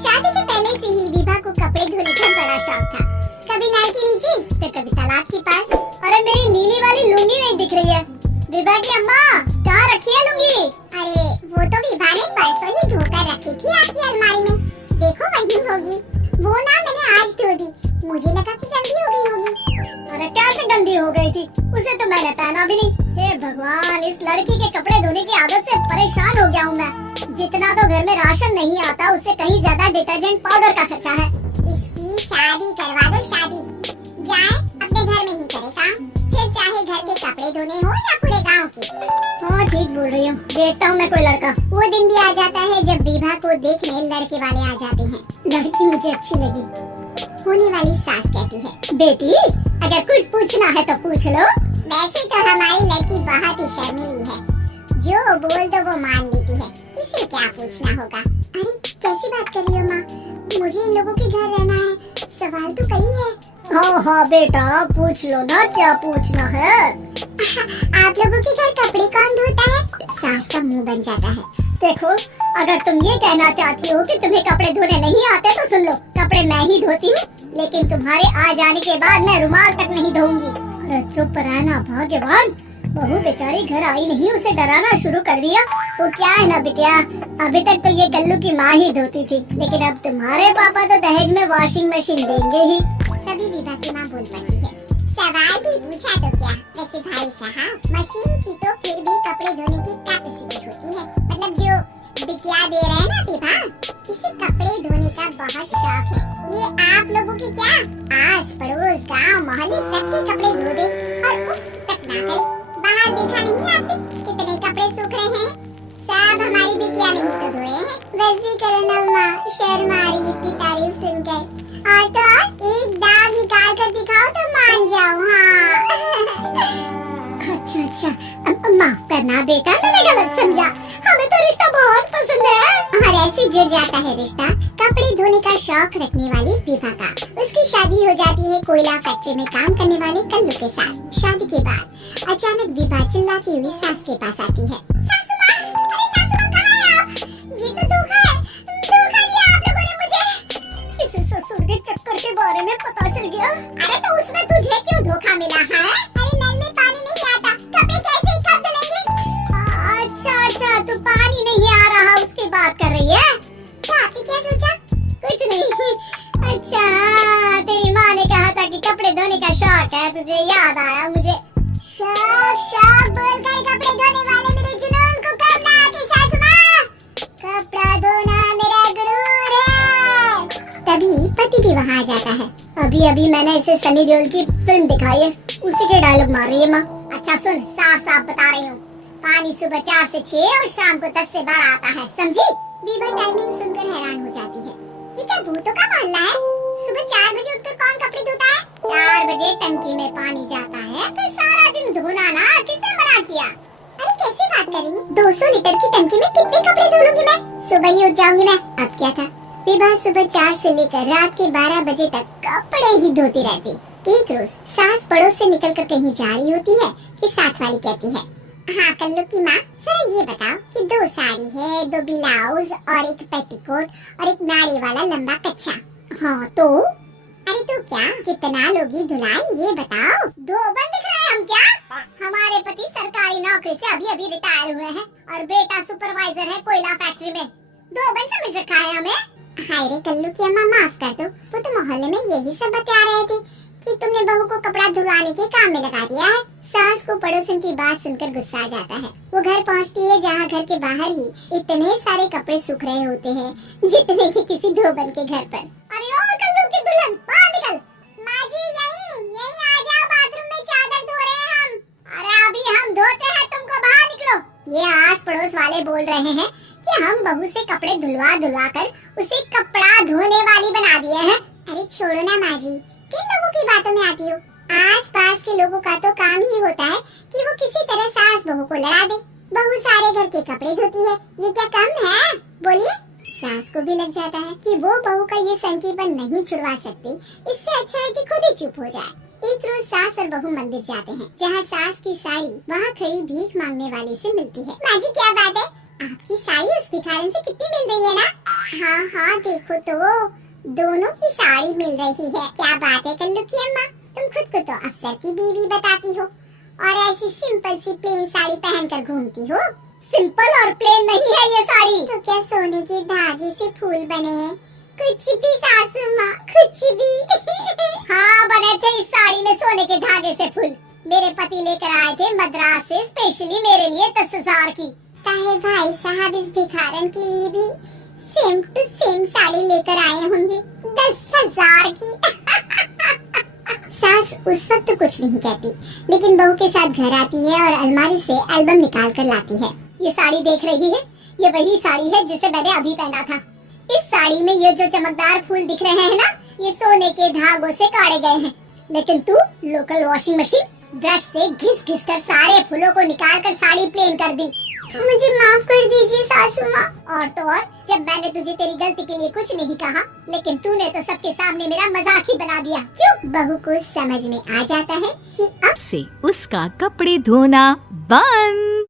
शादी के पहले से ही विभा को कपड़े धोने का बड़ा शौक था। कभी नल के नीचे तो कभी तालाब के पास। अरे मेरी नीली वाली लुंगी नहीं दिख रही है। विभा की अम्मा कहाँ रखी है लुंगी? अरे वो तो विभा ने परसों ही धोकर रखी थी आपकी अलमारी में। देखो वही होगी। वो ना मैंने आज धो दी, मुझे लगा कि गंदी हो गई होगी। अरे कैसे गंदी हो गई थी? उसे तो मैंने पहना भी नहीं। हे भगवान, इस लड़की के कपड़े धोने की आदत से परेशान हो गया हूँ मैं। जितना तो घर में राशन नहीं आता उससे कहीं ज्यादा डिटर्जेंट पाउडर का खर्चा है। इसकी शादी करवा दो, शादी जाए अपने घर में ही करे काम, फिर चाहे घर के कपड़े धोने हो या पूरे गांव के। हाँ ठीक बोल रही हूँ, देखता हूँ मैं कोई लड़का। वो दिन भी आ जाता है जब विभा को देखने लड़के वाले आ जाते हैं। लड़की मुझे अच्छी लगी। होने वाली सास कहती है, बेटी अगर कुछ पूछना है तो पूछ लो। वैसे तो हमारी लड़की बहुत ही शर्मीली है, जो बोल दो वो मान लेती है, इसे क्या पूछना होगा। अरे कैसी बात कर रही हो माँ, मुझे इन लोगों के घर रहना है, सवाल तो कई है। हाँ हाँ बेटा पूछ लो ना, क्या पूछना है। आप लोगों के घर कपड़े कौन धोता है? सास का मुंह बन जाता है। देखो अगर तुम ये कहना चाहती हो कि तुम्हें कपड़े धोने नहीं आते तो सुन लो, कपड़े मैं ही धोती हूँ, लेकिन तुम्हारे आ जाने के बाद मैं रुमाल तक नहीं धोऊंगी। अरे चुप रहना भाग्यवान, बहू बेचारी घर आई नहीं, उसे डराना शुरू कर दिया। वो क्या है ना बिटिया, अभी तक तो ये कल्लू की माँ ही धोती थी, लेकिन अब तुम्हारे पापा तो दहेज में वॉशिंग मशीन देंगे ही। तभी विभा की माँ बोल पड़ती है, सवाल भी पूछा तो क्या, वैसे भाई साहब मशीन की तो फिर भी कपड़े धोने की कैपेसिटी होती है। मतलब जो बिटिया दे रहे हैं ना विभा, इसे कपड़े धोने का बहुत शौक है। ये आप लोगों की क्या आस पड़ोस गांव मोहल्ले सबके कपड़े धो दे और उफ तक ना करे। बाहर देखा नहीं आपने कितने कपड़े सूख रहे हैं? सब हमारी बिटिया ने ही तो धोए हैं। बस भी करो ना माँ, शर्म आ रही इतनी तारीफ सुनकर। और तो और एक दाग निकाल कर दिखाओ तो मान जाओ। हाँ अच्छा माफ करना बेटा, मैंने गलत समझा, हमें तो रिश्ता बहुत पसंद है। और ऐसे जुड़ जाता है रिश्ता कपड़े धोने का शौक रखने वाली विभा का। उसकी शादी हो जाती है कोयला फैक्ट्री में काम करने वाले कल्लू के साथ। शादी के बाद अचानक विभा चिल्लाती हुई सास के पास आती है, सासू माँ, अरे सासू माँ कहाँ है आप? ये तो धोखा है, धोखा दिया आप लोगों ने मुझे। इसे ससुर के चक्कर के बारे में पता चल गया। अरे तो उसमें तुझे क्यों धोखा मिला है? अरे नल में पानी नहीं आता, कपड़े कैसे कब धुलेंगे? अच्छा तू पानी नहीं आ रहा उसकी बात कर रही है? तो आपने क्या सोचा? कुछ नहीं। अच्छा तेरी माँ ने कहा था कि कपड़े धोने का शौक है, तुझे याद आया मुझे। शौक बोलकर कपड़े धोने वाले मेरे जुनून को कब ना आके सासू माँ, कपड़ा धोना मेरा गुरूर है। तभी पति भी वहाँ आ जाता है। अभी मैंने इसे सनी देओल की फिल्म दिखाई है, उसी के डायलॉग मार रही है माँ। अच्छा सुन, साफ साफ बता रही हूँ, पानी सुबह 4 से 6 और शाम को 10 से 12 आता है, समझी? विभा टाइमिंग सुनकर हैरान हो जाती है। ये क्या भूतों का मोहल्ला है? सुबह 4 बजे उठकर कौन कपड़े धोता है? 4 बजे टंकी में पानी जाता है, फिर सारा दिन धोना ना, किसने मना किया? अरे कैसी बात कर रही है? 200 लीटर की टंकी में कितने कपड़े धो लूंगी मैं? सुबह ही उठ जाऊंगी मैं। अब क्या था, विभा सुबह 4 से लेकर रात के 12 बजे तक कपड़े ही धोती रहती। एक रोज सास पड़ोस से निकलकर कहीं जा रही होती है कि साथ वाली कहती है, हाँ कल्लू की माँ, सर ये बताओ कि 2 साड़ी है, 2 ब्लाउज और एक पेटीकोट और एक नाड़ी वाला लंबा कच्छा। हाँ तो? अरे तो क्या कितना लोगी धुलाई ये बताओ। 2 बन दिख रहे हैं हम क्या? हमारे पति सरकारी नौकरी से अभी रिटायर हुए हैं और बेटा सुपरवाइजर है कोयला फैक्ट्री में। 2 बन समझ रखा है हमें। हाय रे कल्लू की अम्मा, माफ कर दो, वो तो मोहल्ले में यही सब बता रहे थे कि तुमने बहू को कपड़ा धुलवाने के काम में लगा दिया है। सास को पड़ोसन की बात सुनकर गुस्सा आ जाता है। वो घर पहुंचती है जहां घर के बाहर ही इतने सारे कपड़े सूख रहे होते हैं जितने कि किसी धोबन के घर पर। अरे ओ कल्लू की दुल्हन, बाहर निकल। माँ जी यहीं आ जाओ, बाथरूम में चादर धो रहे हैं हम। अरे अभी हम धोते हैं, तुमको बाहर निकलो। ये आस पड़ोस वाले बोल रहे हैं कि हम बहू से कपड़े धुलवा कर उसे कपड़ा धोने वाली बना दिए हैं। अरे छोड़ो ना माँ जी, किन लोगों की बातों में आती हो? आस पास के लोगों का तो काम ही होता है कि वो किसी तरह सास बहू को लड़ा दे। बहू सारे घर के कपड़े धोती है, ये क्या कम है? बोलिए। सास को भी लग जाता है कि वो बहू का ये संकीपन नहीं छुड़वा सकती, इससे अच्छा है कि खुद ही चुप हो जाए। एक रोज सास और बहू मंदिर जाते हैं, जहाँ सास की साड़ी वहाँ खड़ी भीख मांगने वाली से मिलती है। माँ जी क्या बात है, आपकी साड़ी उस भिखारन से कितनी मिल रही है ना? हाँ हाँ देखो तो दोनों की साड़ी मिल रही है। क्या बात है कल्लू की अम्मा, तुम खुद को तो अफसर की बीवी बताती हो और ऐसी सिंपल सी प्लेन साड़ी पहनकर घूमती हो। सिंपल और प्लेन नहीं है ये साड़ी। तो क्या सोने के धागे से फूल बने हैं? कुछ भी सासू माँ, कुछ भी। हाँ बने थे इस साड़ी में सोने के धागे से फूल। मेरे पति लेकर आए थे मद्रास से स्पेशली मेरे लिए 10,000 की। ताहे भाई साहब इस भिखारन के लिए भी सेम टू सेम साड़ी लेकर आए होंगे 10,000 की। सास उस वक्त तो कुछ नहीं कहती, लेकिन बहू के साथ घर आती है और अलमारी से एल्बम निकाल कर लाती है। ये साड़ी देख रही है, ये वही साड़ी है जिसे मैंने अभी पहना था। इस साड़ी में ये जो चमकदार फूल दिख रहे हैं ना, ये सोने के धागों से काढ़े गए हैं। लेकिन तू लोकल वॉशिंग मशीन ब्रश से घिस घिस कर सारे फूलों को निकाल कर साड़ी प्लेन कर दी। मुझे माफ कर दीजिए सासू माँ। और तो और जब मैंने तुझे तेरी गलती के लिए कुछ नहीं कहा, लेकिन तूने तो सबके सामने मेरा मजाक ही बना दिया। क्यों? बहू को समझ में आ जाता है कि अब से उसका कपड़े धोना बंद।